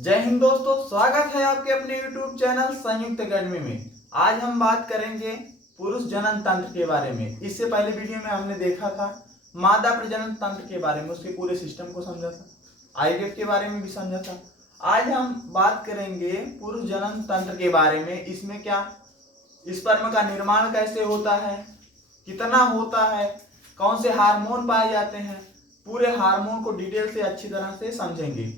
जय हिंद दोस्तों, स्वागत है आपके अपने YouTube चैनल संयुक्त अकेडमी में। आज हम बात करेंगे पुरुष जनन तंत्र के बारे में। इससे पहले वीडियो में हमने देखा था मादा प्रजनन तंत्र के बारे में, उसके पूरे सिस्टम को समझा था, आईवीएफ के बारे में भी समझा था। आज हम बात करेंगे पुरुष जनन तंत्र के बारे में। इसमें क्या स्पर्म का निर्माण कैसे होता है, कितना होता है, कौन से हार्मोन पाए जाते हैं, पूरे हार्मोन को डिटेल से अच्छी तरह से समझेंगे।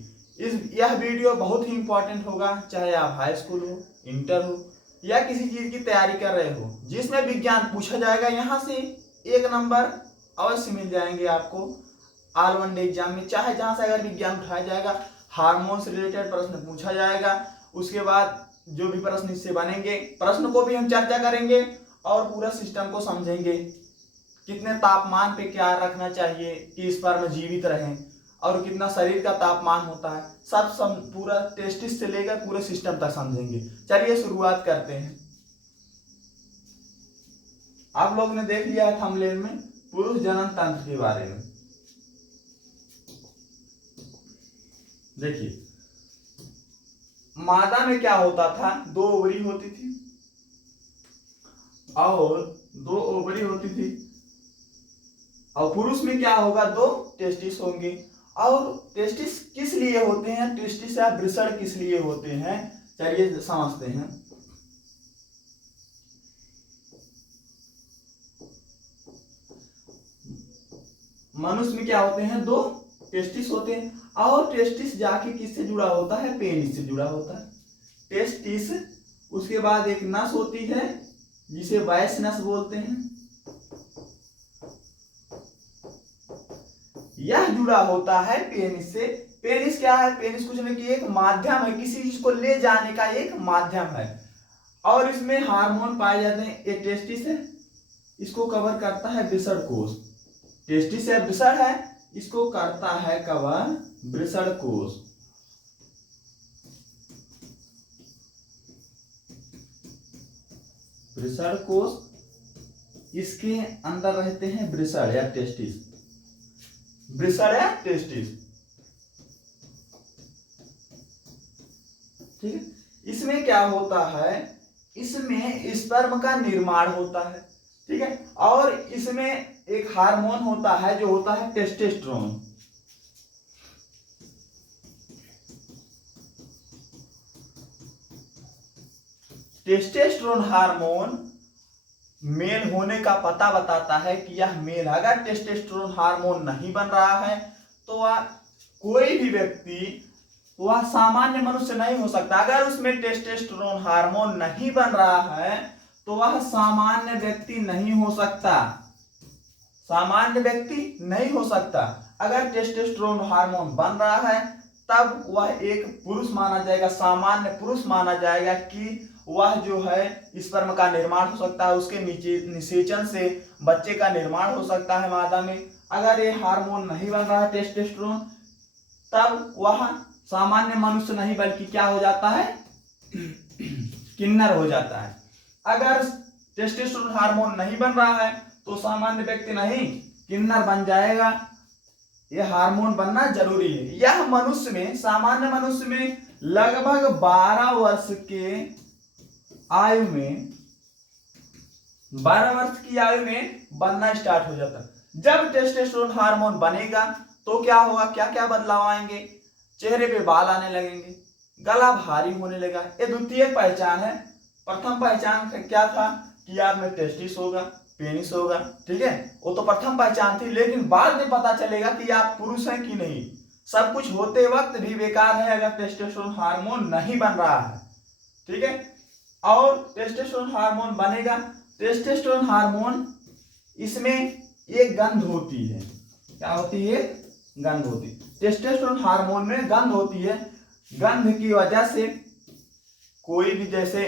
यह वीडियो बहुत ही इंपॉर्टेंट होगा, चाहे आप हाई स्कूल हो, इंटर हो या किसी चीज की तैयारी कर रहे हो जिसमें विज्ञान पूछा जाएगा। यहाँ से 1 नंबर अवश्य मिल जाएंगे आपको ऑल वन डे एग्जाम में। चाहे जहां से अगर विज्ञान उठाया जाएगा, हार्मोन से रिलेटेड प्रश्न पूछा जाएगा। उसके बाद जो भी प्रश्न इससे बनेंगे, प्रश्न को भी हम चर्चा करेंगे और पूरा सिस्टम को समझेंगे। कितने तापमान पे क्या रखना चाहिए कि स्पर्म जीवित रहे, और कितना शरीर का तापमान होता है, सब पूरा टेस्टिस से लेकर पूरे सिस्टम तक समझेंगे। चलिए शुरुआत करते हैं। आप लोग ने देख लिया है थंबनेल में पुरुष जनन तंत्र के बारे में। देखिए, मादा में क्या होता था, 2 ओवरी होती थी और 2 ओवरी होती थी, और पुरुष में क्या होगा, 2 टेस्टिस होंगे। और टेस्टिस किस लिए होते हैं, टेस्टिस या वृषण किस लिए होते हैं, चलिए समझते हैं। मनुष्य में क्या होते हैं, 2 टेस्टिस होते हैं, और टेस्टिस जाके किससे जुड़ा होता है, पेनिस से जुड़ा होता है। टेस्टिस, उसके बाद एक नस होती है जिसे वैस नस बोलते हैं, यह जुड़ा होता है पेनिस से। पेनिस क्या है, पेनिस कुछ नहीं कि एक माध्यम है, किसी चीज को ले जाने का एक माध्यम है, और इसमें हार्मोन पाए जाते हैं। एक टेस्टिस है, इसको कवर करता है वृषण कोश। टेस्टिस है, वृषण है, इसको करता है कवर वृषण कोश। वृषण कोश, इसके अंदर रहते हैं वृषण या टेस्टिस, वृषण या टेस्टिस, ठीक है। इसमें क्या होता है, इसमें स्पर्म का निर्माण होता है, ठीक है। और इसमें एक हार्मोन होता है जो होता है टेस्टोस्टेरोन। टेस्टोस्टेरोन हार्मोन मेल होने का पता बताता है कि यह मेल। अगर टेस्टोस्टेरोन हार्मोन नहीं बन रहा है तो वह कोई भी व्यक्ति, वह सामान्य मनुष्य नहीं हो सकता। अगर उसमें टेस्टोस्टेरोन हार्मोन नहीं बन रहा है तो वह सामान्य व्यक्ति नहीं हो सकता, सामान्य व्यक्ति नहीं हो सकता। अगर टेस्टोस्टेरोन हार्मोन बन रहा है तब वह एक पुरुष माना जाएगा, सामान्य पुरुष माना जाएगा कि वह जो है स्पर्म का निर्माण हो सकता है, उसके नीचे निषेचन से बच्चे का निर्माण हो सकता है मादा में। अगर ये हार्मोन नहीं बन रहा है टेस्टोस्टेरोन, तब वह सामान्य मनुष्य नहीं बल्कि क्या हो जाता है, किन्नर हो जाता है। अगर टेस्टोस्टेरोन हार्मोन नहीं बन रहा है तो सामान्य व्यक्ति नहीं, किन्नर बन जाएगा। यह हार्मोन बनना जरूरी है। यह मनुष्य में, सामान्य मनुष्य में लगभग 12 वर्ष के आयु में, 12 वर्ष की आयु में बनना स्टार्ट हो जाता है। जब टेस्टोस्टेरोन हार्मोन बनेगा तो क्या होगा, क्या क्या बदलाव आएंगे, चेहरे पे बाल आने लगेंगे, गला भारी होने लगा। ये द्वितीय पहचान है। प्रथम पहचान क्या था कि आप में टेस्टिस होगा, पेनिस होगा, ठीक है, वो तो प्रथम पहचान थी। लेकिन बाद में पता चलेगा कि आप पुरुष हैं कि नहीं। सब कुछ होते वक्त भी बेकार है अगर टेस्टोस्टेरोन हार्मोन नहीं बन रहा है, ठीक है। और टेस्टोस्टेरोन हार्मोन बनेगा। टेस्टोस्टेरोन हार्मोन, इसमें एक गंध होती है, क्या होती है, गंध होती है। टेस्टोस्टेरोन हार्मोन में गंध होती है। गंध की वजह से कोई भी, जैसे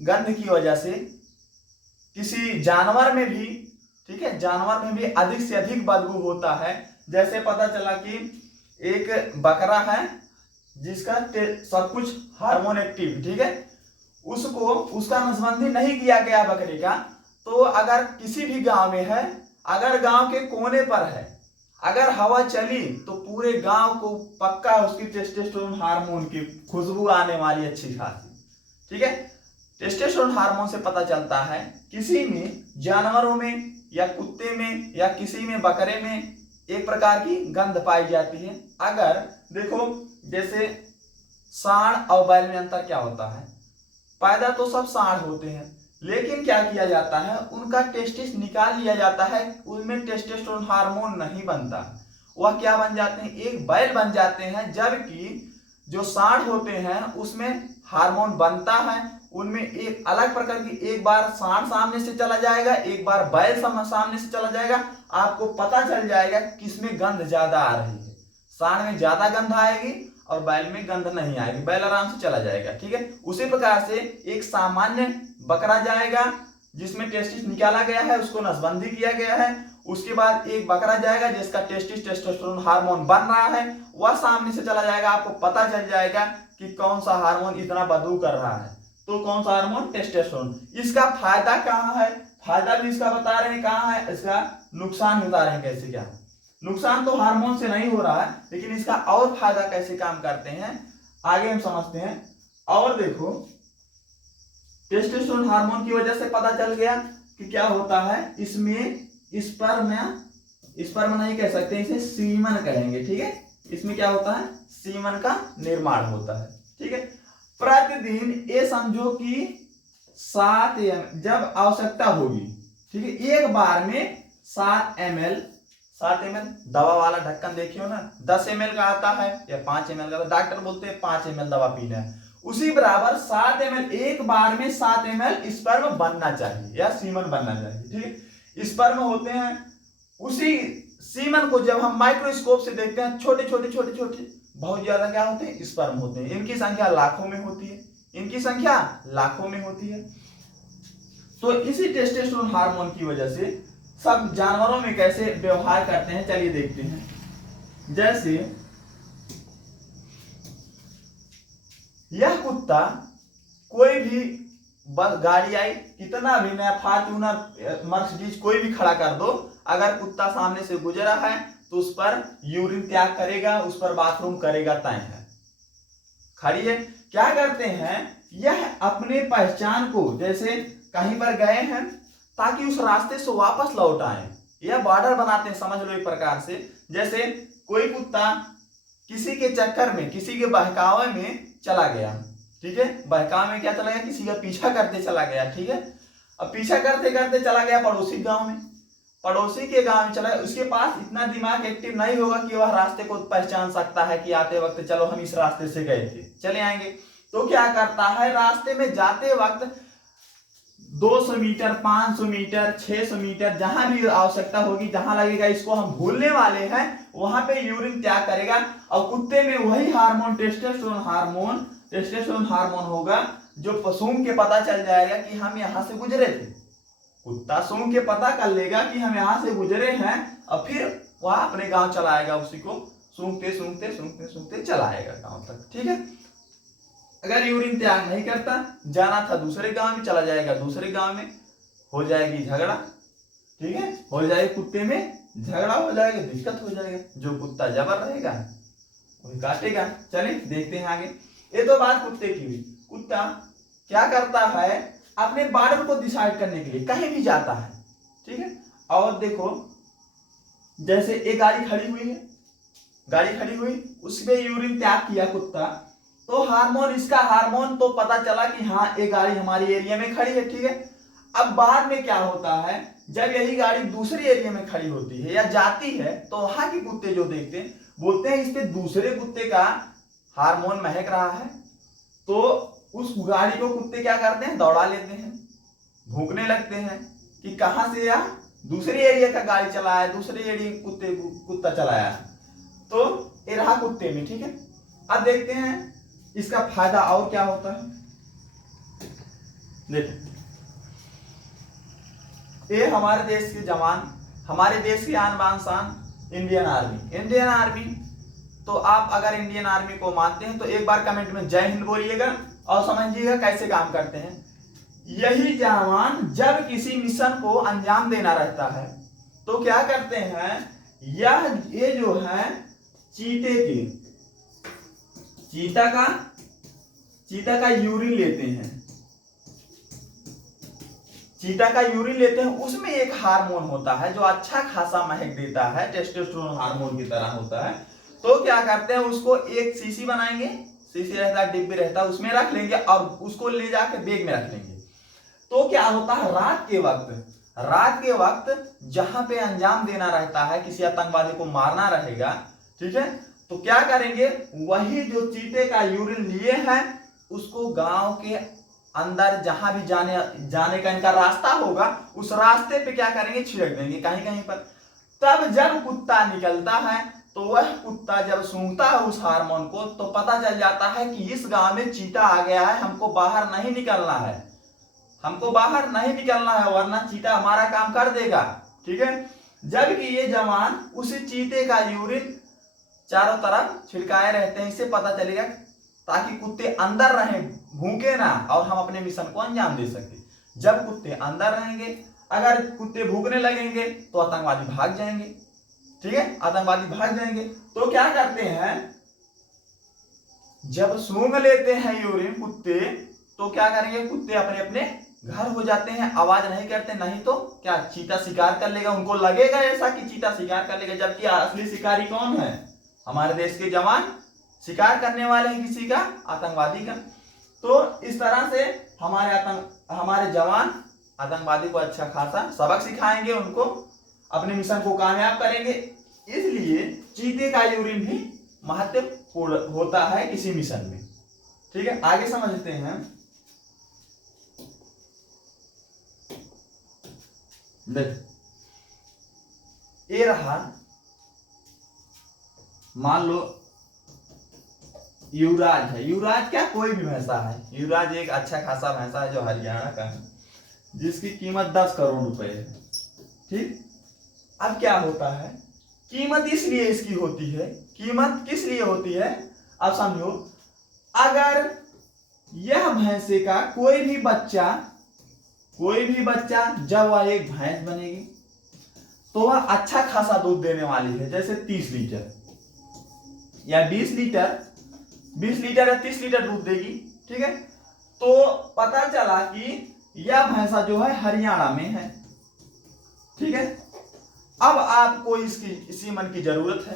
गंध की वजह से किसी जानवर में भी, ठीक है, जानवर में भी अधिक से अधिक बदबू होता है। जैसे पता चला कि एक बकरा है जिसका सब कुछ हार्मोन एक्टिव, ठीक है, उसको, उसका नसबंदी नहीं किया गया बकरे का, तो अगर किसी भी गांव में है, अगर गांव के कोने पर है, अगर हवा चली तो पूरे गांव को पक्का उसकी टेस्टोस्टेरोन हार्मोन की खुशबू आने वाली अच्छी खासी। ठीक है, टेस्टोस्टेरोन हार्मोन से पता चलता है किसी में जानवरों में या कुत्ते में या किसी में बकरे में एक प्रकार की गंध पाई जाती है। अगर देखो जैसे सांड और बैल में अंतर क्या होता है, पैदा तो सब सांड होते हैं, लेकिन क्या किया जाता है उनका टेस्टिस निकाल लिया जाता है, उनमें टेस्टोस्टेरोन हार्मोन नहीं बनता, वह क्या बन जाते हैं, एक बैल बन जाते हैं। जबकि जो सांड होते हैं उसमें हार्मोन बनता है, उनमें एक अलग प्रकार की, एक बार सांड सामने से चला जाएगा, एक बार बैल सामने से चला जाएगा, आपको पता चल जाएगा किसमें गंध ज्यादा आ रही है। सांड में ज्यादा गंध आएगी और बैल में गंध नहीं आएगी, बैल आराम से चला जाएगा। ठीक है, उसी प्रकार से एक सामान्य बकरा जाएगा जिसमें टेस्टिस निकाला गया है, उसको नसबंदी किया गया है, उसके बाद एक बकरा जाएगा जिसका टेस्टिस टेस्टोस्टेरोन हार्मोन बन रहा है, वह सामने से चला जाएगा, आपको पता चल जाएगा कि कौन सा हार्मोन इतना बदबू कर रहा है, तो कौन सा हार्मोन, टेस्टोस्टेरोन। इसका फायदा कहाँ है, फायदा भी इसका बता रहे हैं, कहाँ है इसका नुकसान बता रहे हैं, कैसे क्या। नुकसान तो हार्मोन से नहीं हो रहा है, लेकिन इसका और फायदा कैसे काम करते हैं आगे हम समझते हैं। और देखो टेस्टोस्टेरोन हार्मोन की वजह से पता चल गया कि क्या होता है, इसमें स्पर्म नहीं कह सकते, इसे सीमन कहेंगे। ठीक है, इसमें क्या होता है, सीमन का निर्माण होता है। ठीक है, प्रतिदिन ये समझो कि 7 ml जब आवश्यकता होगी, ठीक है, एक बार में 7 ml दवा वाला ढक्कन देखियो ना, 10 ml का आता है या 5 ml का, डॉक्टर बोलते हैं 5 ml दवा पीना है, उसी बराबर 7 ml एक बार में 7 ml स्पर्म बनना चाहिए या सीमन बनना चाहिए। ठीक है, स्पर्म होते हैं, उसी सीमन को जब हम माइक्रोस्कोप से देखते हैं छोटे छोटे छोटे छोटे बहुत ज्यादा क्या होते हैं, स्पर्म होते हैं, इनकी संख्या लाखों में होती है, इनकी संख्या लाखों में होती है। तो इसी टेस्टोस्टेरोन हार्मोन की वजह से सब जानवरों में कैसे व्यवहार करते हैं चलिए देखते हैं। जैसे यह कुत्ता, कोई भी बस गाड़ी आई, कितना भी नया फॉर्च्यूनर मर्सिडीज कोई भी खड़ा कर दो, अगर कुत्ता सामने से गुजरा है तो उस पर यूरिन त्याग करेगा, उस पर बाथरूम करेगा, तय है, खड़ी है। क्या करते हैं, यह अपने पहचान को, जैसे कहीं पर गए हैं ताकि उस रास्ते से वापस लौट आए, यह बॉर्डर बनाते हैं, समझ लो एक प्रकार से। जैसे कोई कुत्ता किसी के चक्कर में, किसी के बहकावे में चला गया, ठीक है, बहकावे में क्या चला गया, किसी का पीछा करते चला गया। ठीक है, अब पीछा करते करते चला गया पड़ोसी गांव में, पड़ोसी के गांव में चला, उसके पास इतना दिमाग एक्टिव नहीं होगा कि वह रास्ते को पहचान सकता है कि आते वक्त चलो हम इस रास्ते से गए थे, चले आएंगे। तो क्या करता है, रास्ते में जाते वक्त 200 मीटर, 500 मीटर, 600 मीटर, जहां भी आवश्यकता होगी, जहां लगेगा इसको हम भूलने वाले हैं, वहां पे यूरिन त्याग करेगा। और कुत्ते में वही हार्मोन टेस्टोस्टेरोन हार्मोन होगा जो सूंघ के पता चल जाएगा कि हम यहां से गुजरे थे। कुत्ता सूंघ के पता कर लेगा कि हम यहां से गुजरे हैं, और फिर वह अपने गांव चलाएगा, उसी को सूंघते सूंघते सूंघते सूंघते चलाएगा गांव तक। ठीक है, अगर यूरिन त्याग नहीं करता, जाना था दूसरे गांव में, चला जाएगा दूसरे गांव में, हो जाएगी झगड़ा। ठीक है, हो जाएगी, कुत्ते में झगड़ा हो जाएगा, दिक्कत हो जाएगा, जो कुत्ता जबर रहेगा वही काटेगा। चलिए देखते हैं आगे। ये तो बात कुत्ते की हुई। कुत्ता क्या करता है, अपने बॉर्डर को डिसाइड करने के लिए कहीं भी जाता है। ठीक है, और देखो जैसे एक गाड़ी खड़ी हुई है, गाड़ी खड़ी हुई, उसमें यूरिन त्याग किया कुत्ता, तो हार्मोन, इसका हार्मोन तो पता चला कि हाँ ये गाड़ी हमारी एरिया में खड़ी है। ठीक है, अब बाद में क्या होता है, जब यही गाड़ी दूसरी एरिया में खड़ी होती है या जाती है, तो वहां के कुत्ते जो देखते हैं बोलते हैं इस पे दूसरे कुत्ते का हार्मोन महक रहा है, तो उस गाड़ी को कुत्ते क्या करते हैं, दौड़ा लेते हैं, भूखने लगते हैं कि कहां से या दूसरी एरिया का गाड़ी चलाया, दूसरे एरिया कुत्ता चलाया, तो ये रहा कुत्ते में। ठीक है, अब देखते हैं इसका फायदा और क्या होता है। देखो ये हमारे देश के जवान, हमारे देश की आन बान शान इंडियन आर्मी। इंडियन आर्मी, तो आप अगर इंडियन आर्मी को मानते हैं तो एक बार कमेंट में जय हिंद बोलिएगा और समझिएगा कैसे काम करते हैं। यही जवान जब किसी मिशन को अंजाम देना रहता है तो क्या करते हैं, ये जो है चीता का यूरिन लेते हैं। चीता का यूरिन लेते हैं, उसमें एक हार्मोन होता है जो अच्छा खासा महक देता है, टेस्टोस्टेरोन हार्मोन की तरह होता है। तो क्या करते हैं, उसको एक शीशी बनाएंगे, शीशी रहता है, डिब्बी रहता है, उसमें रख लेंगे और उसको ले जाके बैग में रख लेंगे। तो क्या होता है, रात के वक्त जहां पे अंजाम देना रहता है, किसी आतंकवादी को मारना रहेगा, ठीक है, तो क्या करेंगे, वही जो चीते का यूरिन लिए है उसको गांव के अंदर जहां भी जाने का इनका रास्ता होगा, उस रास्ते पे क्या करेंगे, छिड़क देंगे कहीं कहीं पर। तब जब कुत्ता निकलता है तो वह कुत्ता जब सूंघता है उस हार्मोन को, तो पता चल जाता है कि इस गांव में चीता आ गया है, हमको बाहर नहीं निकलना है, वरना चीता हमारा काम कर देगा, ठीक है। जबकि ये जवान उसी चीते का यूरिन चारों तरफ छिड़काए रहते हैं, इससे पता चलेगा ताकि कुत्ते अंदर रहें, भूखे ना, और हम अपने मिशन को अंजाम दे सके। जब कुत्ते अंदर रहेंगे, अगर कुत्ते भूखने लगेंगे तो आतंकवादी भाग जाएंगे, ठीक है, आतंकवादी भाग जाएंगे। तो क्या करते हैं, जब सूंघ लेते हैं यूरिन कुत्ते, तो क्या करेंगे, कुत्ते अपने अपने घर हो जाते हैं, आवाज नहीं करते, नहीं तो क्या चीता शिकार कर लेगा, उनको लगेगा ऐसा कि चीता शिकार कर लेगा, जबकि असली शिकारी कौन है, हमारे देश के जवान शिकार करने वाले हैं किसी का, आतंकवादी का। तो इस तरह से हमारे जवान आतंकवादी को अच्छा खासा सबक सिखाएंगे, उनको अपने मिशन को कामयाब करेंगे। इसलिए चीते का यूरिन भी महत्वपूर्ण होता है किसी मिशन में, ठीक है। आगे समझते हैं। देख, ये रहा, मान लो युवराज है, युवराज क्या कोई भी भैंसा है, युवराज एक अच्छा खासा भैंसा है जो हरियाणा का है, जिसकी कीमत 10 करोड़ रुपए है, ठीक। अब क्या होता है, कीमत इसलिए इसकी होती है, कीमत किस लिए होती है, अब समझो, अगर यह भैंसे का कोई भी बच्चा जब वह एक भैंस बनेगी तो वह अच्छा खासा दूध देने वाली है, जैसे 30 लीटर या 20 लीटर या 30 लीटर दूध देगी, ठीक है। तो पता चला कि यह भैंसा जो है हरियाणा में है, ठीक है। अब आपको इसकी सीमन की जरूरत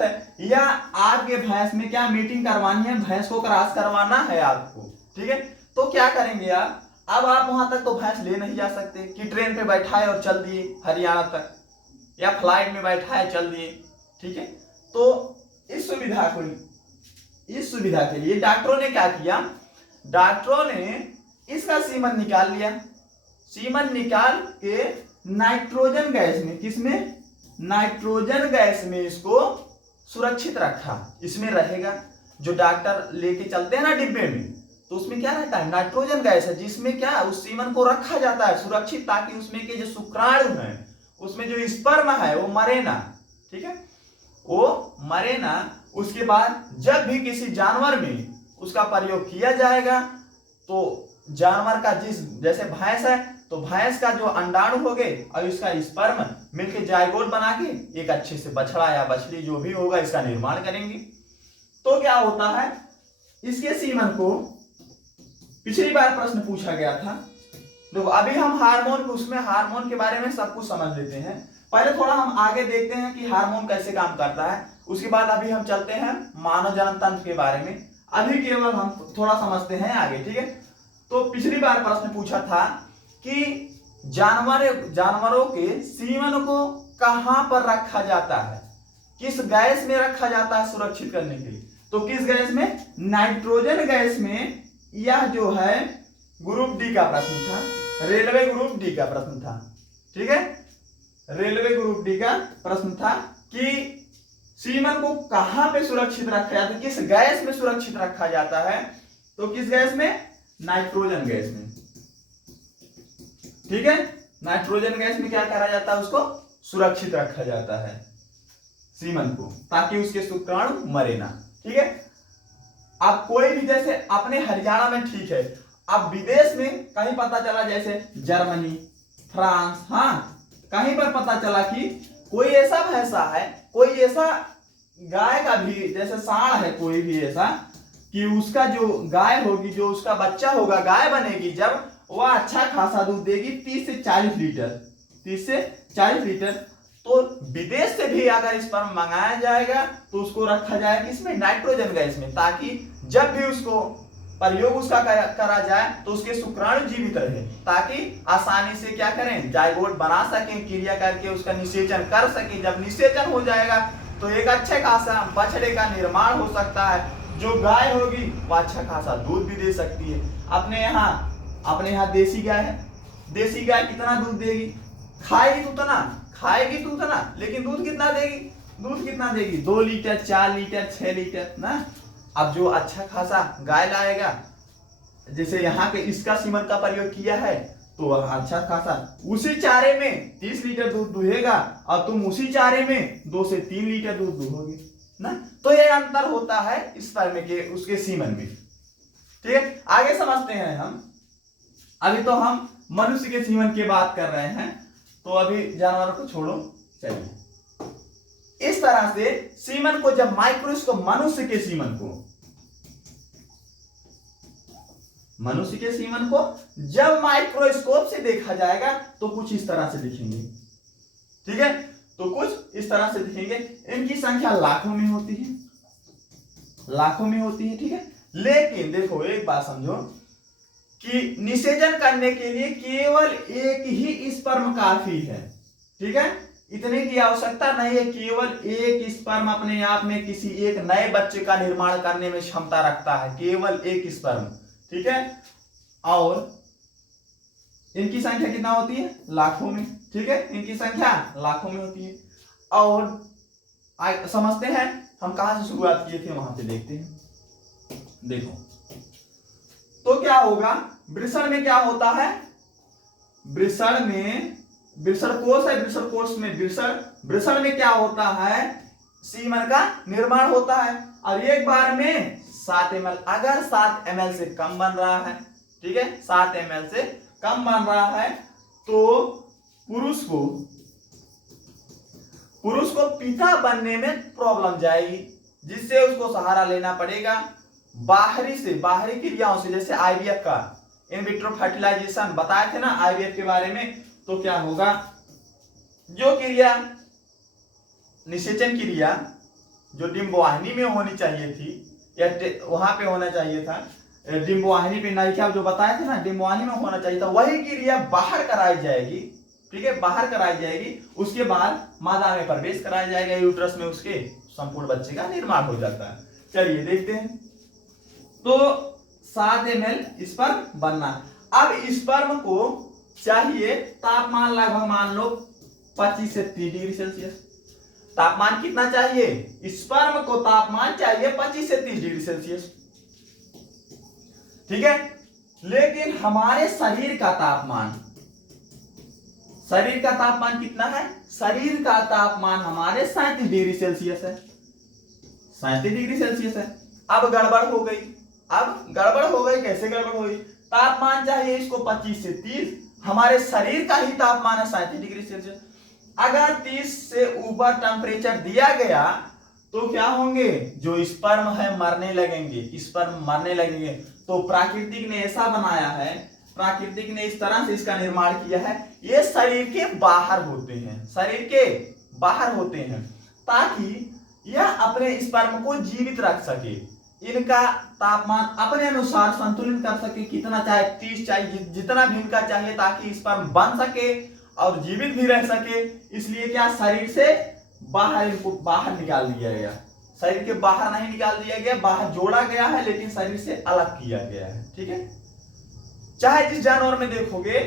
है, या आपके भैंस में क्या मीटिंग करवानी है, भैंस को क्रॉस करवाना है आपको, ठीक है। तो क्या करेंगे आप, अब आप वहां तक तो भैंस ले नहीं जा सकते कि ट्रेन पे बैठाए और चल दिए हरियाणा तक, या फ्लाइट में बैठाए चल दिए, ठीक है। तो इस सुविधा के लिए डॉक्टरों ने क्या किया, डॉक्टरों ने इसका सीमन निकाल लिया, सीमन निकाल के नाइट्रोजन गैस में, किसमें, नाइट्रोजन गैस में इसको सुरक्षित रखा, इसमें रहेगा। जो डॉक्टर लेके चलते हैं ना डिब्बे में, तो उसमें क्या रहता है, नाइट्रोजन गैस है, जिसमें क्या उस सीमन को रखा जाता है सुरक्षित, ताकि उसमें के जो शुक्राणु है, उसमें जो स्पर्म है वो मरे ना, ठीक है, वो मरे ना। उसके बाद जब भी किसी जानवर में उसका प्रयोग किया जाएगा, तो जानवर का जैसे भैंस है, तो भैंस का जो अंडाणु हो गए और इसका स्पर्म मिलकर जायगोट बना के एक अच्छे से बछड़ा या बछड़ी जो भी होगा इसका निर्माण करेंगे। तो क्या होता है, इसके सीमन को पिछली बार प्रश्न पूछा गया था। देखो, अभी हम हार्मोन के बारे में सब कुछ समझ लेते हैं। पहले थोड़ा हम आगे देखते हैं कि हार्मोन कैसे काम करता है, उसके बाद अभी हम चलते हैं मानव जनन तंत्र के बारे में। अभी केवल हम थोड़ा समझते हैं आगे, ठीक है। तो पिछली बार प्रश्न पूछा था कि जानवरों के सीमन को कहां पर रखा जाता है, किस गैस में रखा जाता है सुरक्षित करने के लिए, तो किस गैस में, नाइट्रोजन गैस में। यह जो है ग्रुप डी का प्रश्न था, रेलवे ग्रुप डी का प्रश्न था, ठीक है, रेलवे ग्रुप डी का प्रश्न था कि सीमन को कहां पे सुरक्षित रखा जाता है, किस गैस में सुरक्षित रखा जाता है, तो किस गैस में, नाइट्रोजन गैस में, ठीक है। नाइट्रोजन गैस में क्या करा जाता है, उसको सुरक्षित रखा जाता है सीमन को, ताकि उसके शुक्राणु मरे ना, ठीक है। अब कोई भी, जैसे अपने हरियाणा में ठीक है, अब विदेश में कहीं पता चला, जैसे जर्मनी, फ्रांस, हाँ, कहीं पर पता चला कि कोई ऐसा भैंसा है, कोई ऐसा गाय का भी, जैसे सांड है कोई भी ऐसा, कि उसका जो गाय होगी, जो उसका बच्चा होगा, गाय बनेगी जब, वह अच्छा खासा दूध देगी 30 से 40 लीटर, 30 से 40 लीटर। तो विदेश से भी अगर स्पर्म मंगाया जाएगा तो उसको रखा जाएगा इसमें नाइट्रोजन गैस में, ताकि जब भी उसको प्रयोग उसका करा जाए तो उसके शुक्राणु जीवित रहे, ताकि आसानी से क्या करें, जाइगोट बना सकें, क्रिया करके उसका निषेचन कर सकें। जब निषेचन हो जाएगा तो एक अच्छे खासा बछड़े का निर्माण हो सकता है। जो गाय होगी वो अच्छा खासा दूध भी दे सकती है। अपने यहाँ देसी गाय है, देसी गाय कितना दूध देगी, खाएगी तो उतना, लेकिन दूध कितना देगी, 2 लीटर, 4 लीटर, 6 लीटर ना। अब जो अच्छा खासा गाय लाएगा, जैसे यहाँ पे इसका सीमन का प्रयोग किया है, तो अच्छा खासा उसी चारे में 30 लीटर दूध दुहेगा और तुम उसी चारे में 2 से 3 लीटर दूध दुहोगे ना। तो ये अंतर होता है स्पर्म के उसके सीमन में। ठीक है, आगे समझते हैं हम। अभी तो हम मनुष्य के सीमन की बात कर रहे हैं, तो अभी जानवरों को छोड़ो। चलिए, इस तरह से सीमन को जब माइक्रोस्कोप, मनुष्य के सीमन को जब माइक्रोस्कोप से देखा जाएगा तो कुछ इस तरह से दिखेंगे। ठीक है, तो कुछ इस तरह से दिखेंगे। इनकी संख्या लाखों में होती है। ठीक है, लेकिन देखो एक बात समझो कि निषेचन करने के लिए केवल एक ही स्पर्म काफी है। ठीक है, इतने की आवश्यकता नहीं है। केवल एक स्पर्म अपने आप में किसी एक नए बच्चे का निर्माण करने में क्षमता रखता है, केवल एक स्पर्म। ठीक है, और इनकी संख्या कितना होती है, लाखों में। ठीक है, इनकी संख्या लाखों में होती है। और समझते हैं हम कहां से शुरुआत किए थे, वहां पे देखते हैं। देखो तो क्या होगा, वृषण में क्या होता है, वृषण में क्या होता है, सीमन का निर्माण होता है। और एक बार में 7 ml, अगर 7 ml से कम बन रहा है, ठीक है, 7 ml से कम बन रहा है, तो पुरुष को पिता बनने में प्रॉब्लम जाएगी, जिससे उसको सहारा लेना पड़ेगा बाहरी क्रियाओं से, जैसे आईवीएफ का, इन विट्रो फर्टिलाइजेशन बताए थे ना आईवीएफ के बारे में। तो क्या होगा, जो क्रिया, निषेचन क्रिया जो डिंबवाहिनी में होनी चाहिए थी, या वहां पे होना चाहिए था, डिंबवाहिनी पे नहीं, क्या जो बताए थे ना, डिंबवाहिनी में होना चाहिए था, वही क्रिया बाहर कराई जाएगी। ठीक है, बाहर कराई जाएगी, उसके बाद मादा में प्रवेश कराया जाएगा, यूट्रस में उसके संपूर्ण बच्चे का निर्माण हो जाता है। चलिए देखते हैं। तो 7 ml स्पर्म बनना। अब स्पर्म को चाहिए तापमान लगभग मान लो 25 से 30 डिग्री सेल्सियस। तापमान कितना चाहिए, स्पर्म को तापमान चाहिए 25 से 30 डिग्री सेल्सियस। ठीक है, लेकिन हमारे शरीर का तापमान कितना है, शरीर का तापमान हमारे 37 डिग्री सेल्सियस है, 37 डिग्री सेल्सियस है। अब गड़बड़ हो गई, कैसे गड़बड़ हो गई, तापमान चाहिए इसको 25 से 30, हमारे शरीर का ही तापमान है 37 डिग्री सेल्सियस। अगर 30 से ऊपर टेम्परेचर दिया गया तो क्या होंगे, जो स्पर्म है मरने लगेंगे। तो प्राकृतिक ने ऐसा बनाया है, प्राकृतिक ने इस तरह से इसका निर्माण किया है, ये शरीर के बाहर होते हैं, ताकि यह अपने स्पर्म को जीवित रख सके, इनका तापमान अपने अनुसार संतुलित कर सके, कितना चाहे 30 चाहिए, जितना भी इनका चाहिए, ताकि स्पर्म बन सके और जीवित भी रह सके। इसलिए क्या, शरीर से बाहर, इनको बाहर निकाल दिया गया, शरीर के बाहर नहीं निकाल दिया गया, बाहर जोड़ा गया है, लेकिन शरीर से अलग किया गया है। ठीक है, चाहे जिस जानवर में देखोगे,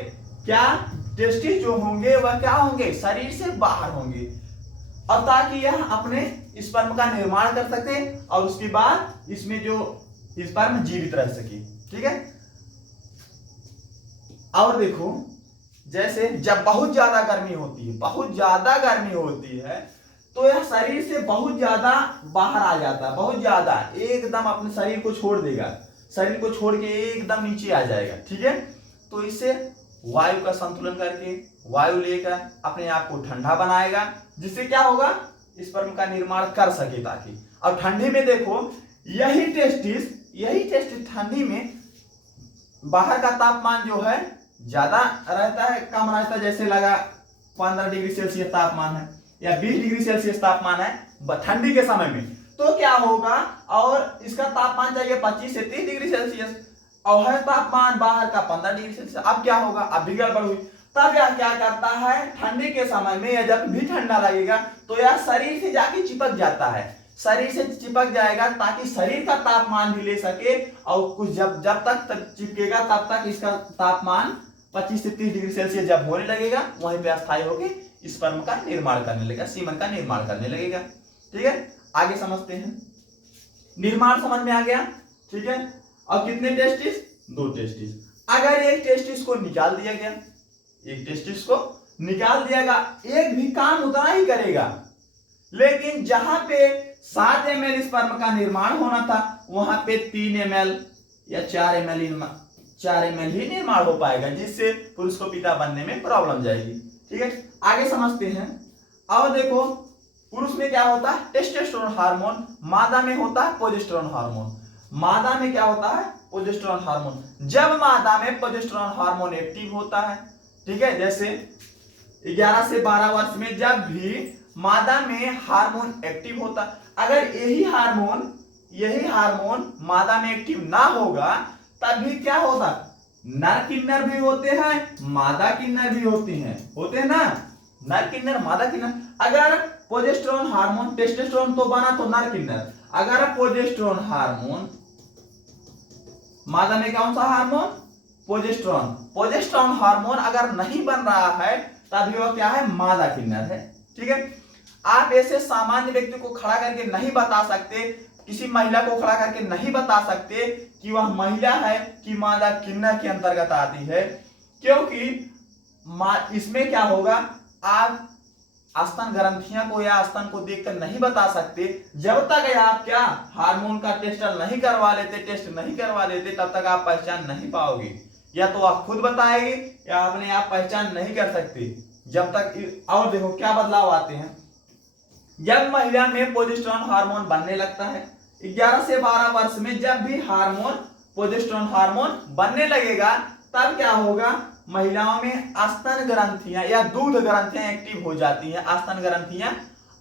क्या टेस्टिस जो होंगे वह क्या होंगे, शरीर से बाहर होंगे, और ताकि यह अपने स्पर्म का निर्माण कर सके और उसके बाद इसमें जो स्पर्म जीवित रह सके। ठीक है, और देखो, जैसे जब बहुत ज्यादा गर्मी होती है, तो यह शरीर से बहुत ज्यादा बाहर आ जाता है, बहुत ज्यादा, एकदम अपने शरीर को छोड़ देगा, शरीर को छोड़ के एकदम नीचे आ जाएगा। ठीक है, तो इससे वायु का संतुलन करके वायु लेकर अपने आप को ठंडा बनाएगा, जिससे क्या होगा, स्पर्म का निर्माण कर सके ताकि। अब ठंडी में देखो, यही टेस्टिस ठंडी में बाहर का तापमान जो है ज्यादा रहता है, कम रहता है, जैसे लगा 15 डिग्री सेल्सियस तापमान है या 20 डिग्री सेल्सियस तापमान है ठंडी के समय में, तो क्या होगा, और इसका तापमान चाहिए 25 से 30 डिग्री सेल्सियस और है तापमान बाहर का 15 डिग्री सेल्सियस। अब क्या होगा, अब भी गड़बड़ हुई। तब यह क्या करता है, ठंडी के समय में या जब भी ठंडा लगेगा तो यह शरीर से जाके चिपक जाता है, शरीर से चिपक जाएगा ताकि शरीर का तापमान भी ले सके, और कुछ जब तक चिपकेगा तब तक इसका तापमान 25 से 30 डिग्री सेल्सियस जब होने लगेगा वहीं पे अस्थायी होकर स्पर्म का निर्माण करने लगेगा, सीमन का निर्माण करने लगेगा। ठीक है, आगे समझते हैं। निर्माण समझ में आ गया। ठीक है, अब कितने टेस्टिस, 2 टेस्टिस। अगर एक टेस्टिस को निकाल दिया गया, एक टेस्टिस को निकाल दिया गया, एक भी काम उतना ही करेगा, लेकिन जहां पे 7 ml स्पर्म का निर्माण होना था वहां पे 3 ml या 4 ml ही निर्माण हो पाएगा, जिससे पुरुष को पिता बनने में प्रॉब्लम जाएगी। ठीक है, आगे समझते हैं। अब देखो, पुरुष में क्या होता है, टेस्टोस्टेरोन हार्मोन, मादा में होता है प्रोजेस्टेरोन हार्मोन। मादा में क्या होता है, प्रोजेस्टेरोन हार्मोन। जब मादा में प्रोजेस्टेरोन हार्मोन एक्टिव होता है, ठीक है, जैसे 11 से 12 वर्ष में जब भी मादा में हार्मोन एक्टिव होता, अगर यही हार्मोन मादा में एक्टिव ना होगा तब भी क्या होता, नर किन्नर भी होते हैं, मादा किन्नर भी होते हैं ना, नर किन्नर मादा किन्नर। अगर प्रोजेस्टेरोन हार्मोन, टेस्टोस्टेरोन तो बना तो नर किन्नर, अगर प्रोजेस्टेरोन हार्मोन, मादा में कौन सा हार्मोन, प्रोजेस्टेरोन हार्मोन अगर नहीं बन रहा है तभी वह क्या है, मादा किन्नर है। ठीक है, आप ऐसे सामान्य व्यक्ति को खड़ा करके नहीं बता सकते, किसी महिला को खड़ा करके नहीं बता सकते कि वह महिला है कि मादा किन्नर के अंतर्गत आती है, क्योंकि इसमें क्या होगा, आप स्तन ग्रंथियां को या स्तन को देखकर नहीं बता सकते। जब तक आप क्या हार्मोन का टेस्ट नहीं करवा लेते तब तक आप पहचान नहीं पाओगे, या तो आप खुद बताएंगे या अपने आप पहचान नहीं कर सकते जब तक। और देखो क्या बदलाव आते हैं, जब महिला में प्रोजेस्टेरोन हार्मोन बनने लगता है, 11 से 12 वर्ष में जब भी प्रोजेस्टेरोन हार्मोन बनने लगेगा तब क्या होगा, महिलाओं में स्तन ग्रंथियां या दूध ग्रंथियां एक्टिव हो जाती हैं, स्तन ग्रंथियां,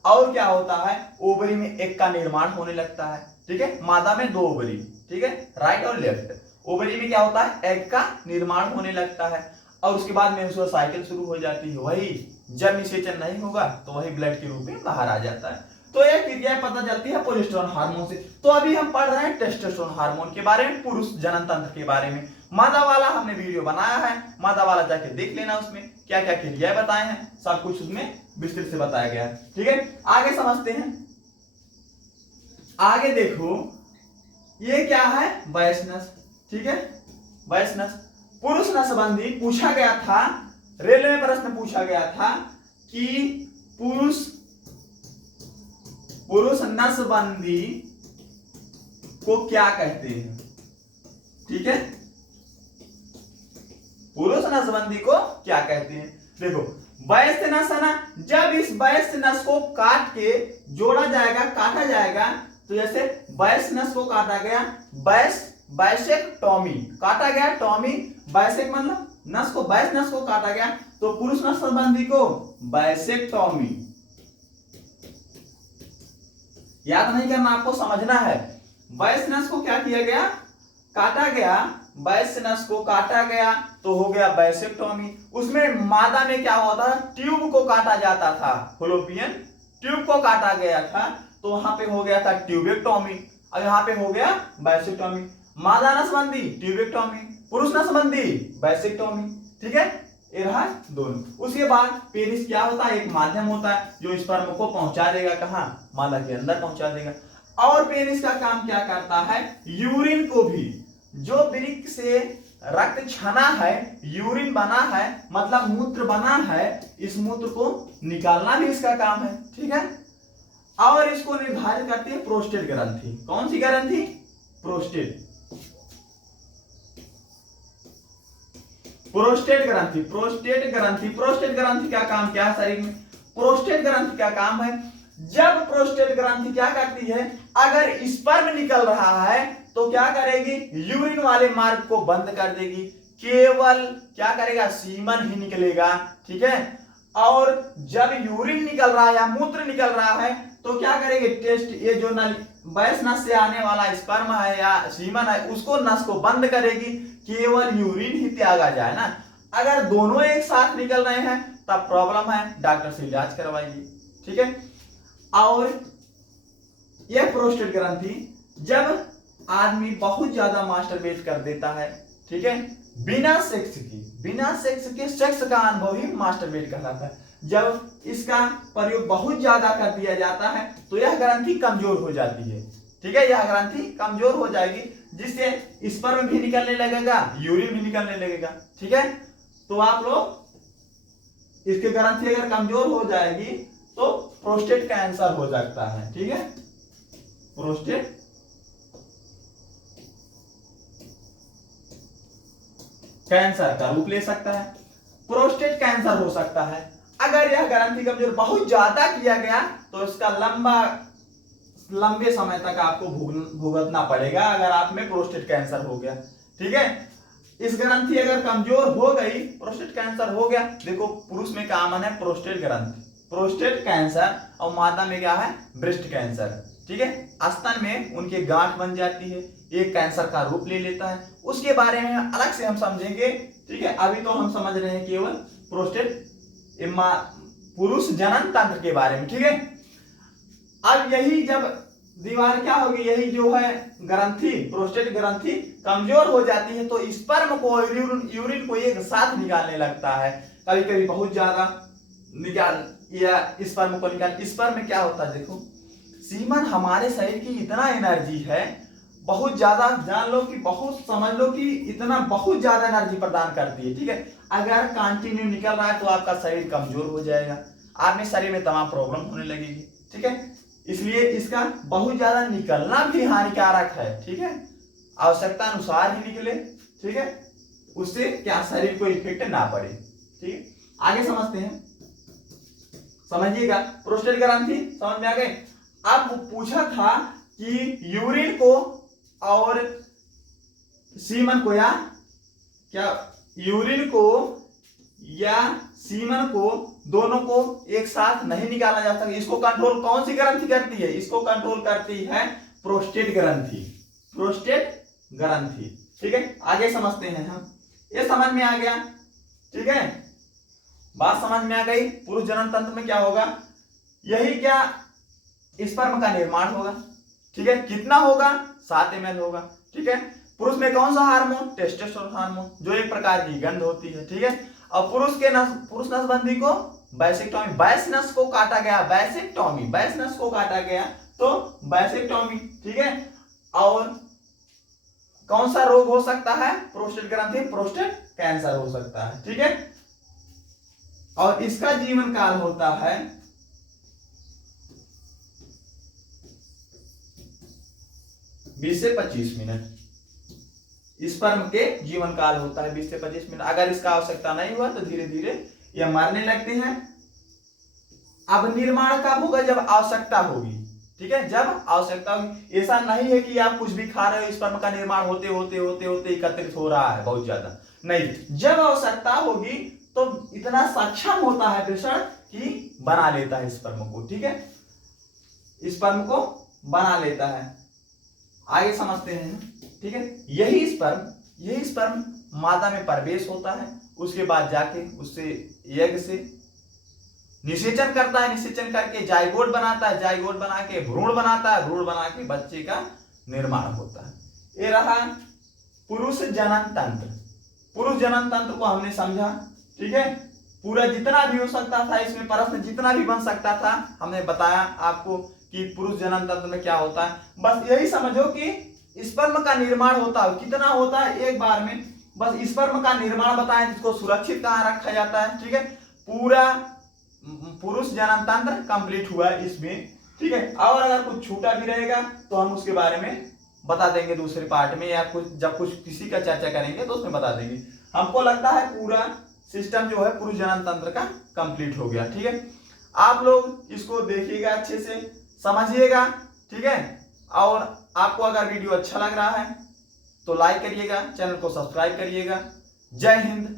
और क्या होता है, ओवरी में एग का निर्माण होने लगता है। ठीक है, मादा में 2 ओवरी, ठीक है, राइट और लेफ्ट। ओवरी में क्या होता है, एग का निर्माण होने लगता है, और उसके बाद मेंस्ट्रुअल साइकिल शुरू हो जाती है। वही जब निषेचन नहीं होगा तो वही ब्लड के रूप में बाहर आ जाता है। तो यह क्रियाएं पता चलती है प्रोजेस्टेरोन हार्मोन से। तो अभी हम पढ़ रहे हैं टेस्टोस्टेरोन हार्मोन के बारे में, पुरुष जनन तंत्र के बारे में। मादा वाला हमने वीडियो बनाया है, मादा वाला जाके देख लेना, उसमें क्या क्या क्रियाएं बताए हैं, सब कुछ उसमें विस्तृत से बताया गया है। ठीक है, आगे समझते हैं। आगे देखो, ये क्या है, वयस्नस। ठीक है, वयस्नस पुरुष नसबंदी पूछा गया था, रेलवे में प्रश्न पूछा गया था कि पुरुष नसबंदी को क्या कहते हैं। ठीक है, पुरुष नसबंदी को क्या कहते हैं। देखो, वयस्क नस है ना, जब इस वयस्क नस को काट के जोड़ा जाएगा, काटा जाएगा, तो जैसे वयस्क नस को काटा गया, बाइसेक्टोमी काटा गया, टॉमी बाइसेक मतलब नस को, वयस्क नस को काटा गया, तो पुरुष नसबंदी को बाइसेक्टोमी। याद नहीं करना, आपको समझना है। वयस्क नस को क्या किया गया, काटा गया, वयस्क नस को काटा गया तो हो गया बाइसेक्टोमी। उसमें मादा में क्या होता था, ट्यूब को काटा जाता था, फॉलोपियन ट्यूब को काटा गया था, तो वहां पे हो गया था ट्यूबेक्टोमी, और यहाँ पे हो गया बाइसेक्टोमी। मादा नसबंदी ट्यूबेक्टोमी, पुरुष नसबंदी बाइसेक्टोमी। ठीक है, ये रहा दोनों। उसके बाद पेनिस क्या होता है, एक माध्यम होता है जो स्पर्म को पहुंचा देगा, कहां, मादा के अंदर पहुंचा देगा। और पेनिस का काम क्या करता है, यूरिन को भी, जो वृक्क से रक्त छना है, यूरिन बना है, मतलब मूत्र बना है, इस मूत्र को निकालना भी इसका काम है। ठीक है, और इसको निर्धारित करती है प्रोस्टेट ग्रंथि। कौन सी ग्रंथि, प्रोस्टेट प्रोस्टेट ग्रंथि, प्रोस्टेट ग्रंथि, प्रोस्टेट ग्रंथि का काम क्या है शरीर में? प्रोस्टेट ग्रंथि का काम है, जब प्रोस्टेट ग्रंथि क्या करती है, अगर स्पर्म निकल रहा है तो क्या करेगी, यूरिन वाले मार्ग को बंद कर देगी, केवल क्या करेगा, सीमन ही निकलेगा। ठीक है, और जब यूरिन निकल रहा है या मूत्र निकल रहा है तो क्या करेगी, टेस्ट ये जो बैस नस से आने वाला स्पर्म है या सीमन है उसको नस को बंद करेगी, केवल यूरिन ही त्यागा जाए ना। अगर दोनों एक साथ निकल रहे हैं तब प्रॉब्लम है, डॉक्टर से इलाज करवाइए। ठीक है, और यह प्रोस्टेट ग्रंथि जब आदमी बहुत ज्यादा मास्टरबेट कर देता है, ठीक है, बिना सेक्स के सेक्स का अनुभव ही मास्टरबेट कहलाता है। जब इसका प्रयोग बहुत ज्यादा कर दिया जाता है तो यह ग्रंथि कमजोर हो जाती है। ठीक है, यह ग्रंथि कमजोर हो जाएगी जिससे स्पर्म भी निकलने लगेगा, यूरिन भी निकलने लगेगा। ठीक है, तो आप लोग इसकी ग्रंथि अगर कमजोर हो जाएगी तो प्रोस्टेट कैंसर हो सकता है। ठीक है, प्रोस्टेट कैंसर का रूप ले सकता है, प्रोस्टेट कैंसर हो सकता है। अगर यह ग्रंथि कमजोर बहुत ज्यादा किया गया तो इसका लंबे समय तक आपको भुगतना पड़ेगा अगर आप में प्रोस्टेट कैंसर हो गया। ठीक है, इस ग्रंथि अगर कमजोर हो गई, प्रोस्टेट कैंसर हो गया, देखो पुरुष में कॉमन है प्रोस्टेट ग्रंथि, प्रोस्टेट कैंसर, और मादा में क्या है, ब्रेस्ट कैंसर। ठीक है, स्तन में उनके गांठ बन जाती है, एक कैंसर का रूप ले लेता है, उसके बारे में अलग से हम समझेंगे। ठीक है, अभी तो हम समझ रहे हैं केवल प्रोस्टेट पुरुष जनन तंत्र के बारे में। ठीक है, अब यही जब दीवार क्या होगी, यही जो है ग्रंथि, प्रोस्टेट ग्रंथि कमजोर हो जाती है तो स्पर्म को यूरिन को एक साथ निकालने लगता है, कभी कभी बहुत ज्यादा निकाल या स्पर्म को निकाल। स्पर्म में क्या होता है, देखो सीमन हमारे शरीर की इतना एनर्जी है, बहुत ज्यादा, जान लो कि बहुत, समझ लो कि इतना बहुत ज्यादा एनर्जी प्रदान करती है। ठीक है, अगर कंटिन्यू निकल रहा है तो आपका शरीर कमजोर हो जाएगा, आप में शरीर में तमाम प्रॉब्लम होने लगेगी। ठीक है, इसलिए इसका बहुत ज्यादा निकलना भी हानिकारक है। ठीक है, आवश्यकता अनुसार ही निकले। ठीक है, उससे क्या शरीर को इफेक्ट ना पड़े। ठीक है, आगे समझते हैं, समझिएगा। प्रोस्टेट ग्रंथि समझ में आ गए। अब पूछा था कि यूरिन को और सीमन को या क्या, यूरिन को या सीमन को दोनों को एक साथ नहीं निकाला जा सकता, इसको कंट्रोल कौन सी ग्रंथि करती है, इसको कंट्रोल करती है प्रोस्टेट ग्रंथि, प्रोस्टेट ग्रंथि। ठीक है, आगे समझते हैं हम, ये समझ में आ गया। ठीक है, बात समझ में आ गई। पुरुष जनन तंत्र में क्या होगा, यही क्या, स्पर्म का निर्माण होगा। ठीक है, कितना होगा, 7 ml होगा। ठीक है, पुरुष में कौन सा हार्मोन, टेस्टोस्टेरोन हार्मोन, जो एक प्रकार की गंध होती है। ठीक है, और पुरुष नसबंदी को बाइसेक्टोमी, बैस नस को काटा गया, बाइसेक्टोमी, बैस नस को काटा गया तो बाइसेक्टोमी। ठीक है, और कौन सा रोग हो सकता है, प्रोस्टेट ग्रंथि, प्रोस्टेट कैंसर हो सकता है। ठीक है, और इसका जीवन काल होता है 20 से 25 मिनट। स्पर्म के जीवन काल होता है 20 से 25 मिनट। अगर इसका आवश्यकता नहीं हुआ तो धीरे धीरे ये मरने लगते हैं। अब निर्माण कब होगा, जब आवश्यकता होगी। ठीक है, जब आवश्यकता होगी। ऐसा नहीं है कि आप कुछ भी खा रहे हो, स्पर्म का निर्माण होते होते होते होते एकत्रित हो रहा है बहुत ज्यादा, नहीं, जब आवश्यकता होगी तो इतना सक्षम होता है वृषण कि बना लेता है स्पर्म को। ठीक है, स्पर्म को बना लेता है। आगे समझते हैं। ठीक है, यही स्पर्म मादा में प्रवेश होता है, उसके बाद जाके उससे यज्ञ से निषेचन करता है, निषेचन करके जाइगोट बनाता है, जाइगोट बना के भ्रूण बनाता है, भ्रूण बना के बच्चे का निर्माण होता है। ये रहा पुरुष जनन तंत्र। पुरुष जनन तंत्र को हमने समझा। ठीक है, पूरा जितना भी हो सकता था इसमें प्रश्न जितना भी बन सकता था हमने बताया आपको कि पुरुष जनन तंत्र में क्या होता है। बस यही समझो कि स्पर्म का निर्माण होता है, कितना होता है एक बार में, बस स्पर्म का निर्माण बताएं, जिसको सुरक्षित कहाँ रखा जाता है। ठीक है, पूरा पुरुष जनन तंत्र कंप्लीट हुआ इसमें। ठीक है, और अगर कुछ छूटा भी रहेगा तो हम उसके बारे में बता देंगे दूसरे पार्ट में, या कुछ जब कुछ किसी का चर्चा करेंगे तो उसमें बता देंगे। हमको लगता है पूरा सिस्टम जो है पुरुष जनन तंत्र का कंप्लीट हो गया। ठीक है, आप लोग इसको देखिएगा, अच्छे से समझिएगा। ठीक है, और आपको अगर वीडियो अच्छा लग रहा है तो लाइक करिएगा, चैनल को सब्सक्राइब करिएगा। जय हिंद,